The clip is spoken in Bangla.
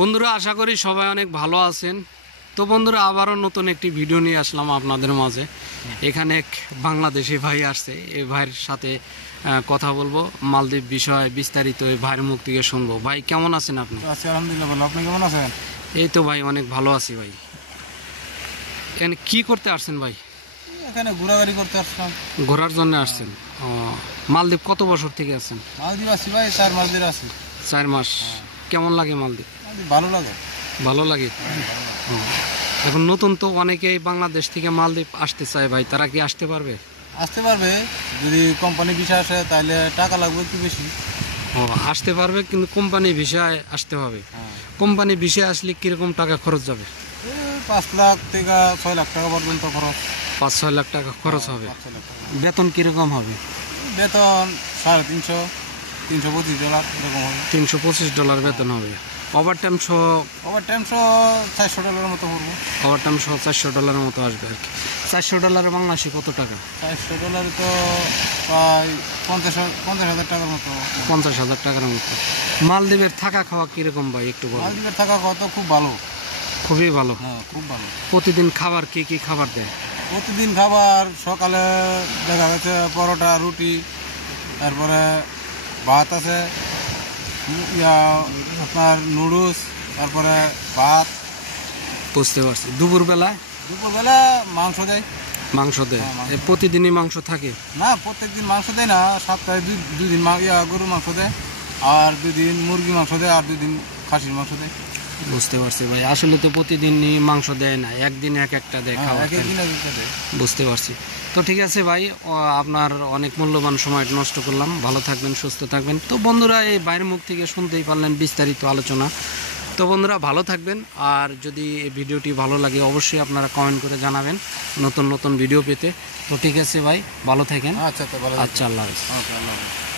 বন্ধুরা আশা করি সবাই অনেক ভালো আছেন। তো বন্ধুরা আবারও নতুন একটি ভিডিও নিয়ে আসলাম আপনাদের মাঝে। এখানে এক বাংলাদেশি ভাই আসছে, এই ভাইয়ের সাথে কথা বলবো, মালদ্বীপ বিষয়ে বিস্তারিত এই ভাইয়ের মুখ থেকে শুনবো। ভাই কেমন আছেন আপনি? আছি আলহামদুলিল্লাহ ভালো। আপনি কেমন আছেন? এই তো ভাই অনেক ভালো আছি ভাই। এখানে কি করতে আসছেন ভাই? এখানে ঘোরাঘুরি করতে আসলাম। ঘোরার জন্য আসছেন? মালদ্বীপ কত বছর থেকে আছেন? মালদ্বীপ আছি ভাই, 4 মাস ধরে আছি। 4 মাস। কেমন লাগে মালদ্বীপ? ভালো লাগে। ভালো লাগে। এখন নতুন তো অনেকেই বাংলাদেশ থেকে মালদ্বীপ আসতে চায় ভাই, তারা কি আসতে পারবে? আসতে পারবে, যদি কোম্পানি ভিসা আসে তাহলে টাকা লাগবে একটু বেশি। আসতে পারবে, কিন্তু কোম্পানি ভিসায় আসতে হবে। কোম্পানি ভিসায় আসলে কিরকম টাকা খরচ যাবে? 5 লাখ থেকে 6 লাখ টাকা পর্যন্ত খরচ। 5-6 লাখ টাকা খরচ হবে। 5-6 লাখ টাকা। বেতন কিরকম হবে? বেতন $350-325 এরকম হবে। $325 বেতন হবে। ওভারটাইম সহ? ওভারটাইম সহ $400 মতো পড়বো। ওভারটাইম সহ $400 মতো আসবে আর কি। $400 বাংলাদেশে কত টাকা? $400 তো প্রায় 50,000 টাকার মতো। 50,000 টাকার মতো। মালদ্বীপের থাকা খাওয়া কিরকম ভাই একটু বলুন। মালদ্বীপের থাকা কত খুব ভালো। খুবই ভালো। হ্যাঁ, খুব ভালো। প্রতিদিন খাবার কি কি খাবার দেয়? প্রতিদিন খাবার সকালে দেখা যাচ্ছে পরোটা, রুটি, তারপরে ভাত আছে, আপনার নুডলস, তারপরে ভাত। বুঝতে পারছি। দুপুরবেলায়? দুপুরবেলা মাংস দেয়। মাংস দেয়? প্রতিদিনই মাংস থাকে? না, প্রত্যেকদিন মাংস দেয় না, সপ্তাহে দুই দিন গরুর মাংস দেয়, আর 2 দিন মুরগি মাংস দেয়, আর 2 দিন খাসির মাংস দেয়। বুঝতে পারছি ভাই। আসলে তো প্রতিদিনই মাংস দেয় না, একদিন এক একটা দেয় খাবার। বুঝতে পারছি। তো ঠিক আছে ভাই, আপনার অনেক মূল্যবান সময় নষ্ট করলাম। ভালো থাকবেন, সুস্থ থাকবেন। তো বন্ধুরা এই বাইরের মুখ থেকে শুনতেই পারলেন বিস্তারিত আলোচনা। তো বন্ধুরা ভালো থাকবেন, আর যদি এই ভিডিওটি ভালো লাগে অবশ্যই আপনারা কমেন্ট করে জানাবেন নতুন নতুন ভিডিও পেতে। তো ঠিক আছে ভাই, ভালো থাকেন। আচ্ছা, আচ্ছা, আল্লাহ হাফেজ। আল্লাহ হাফেজ।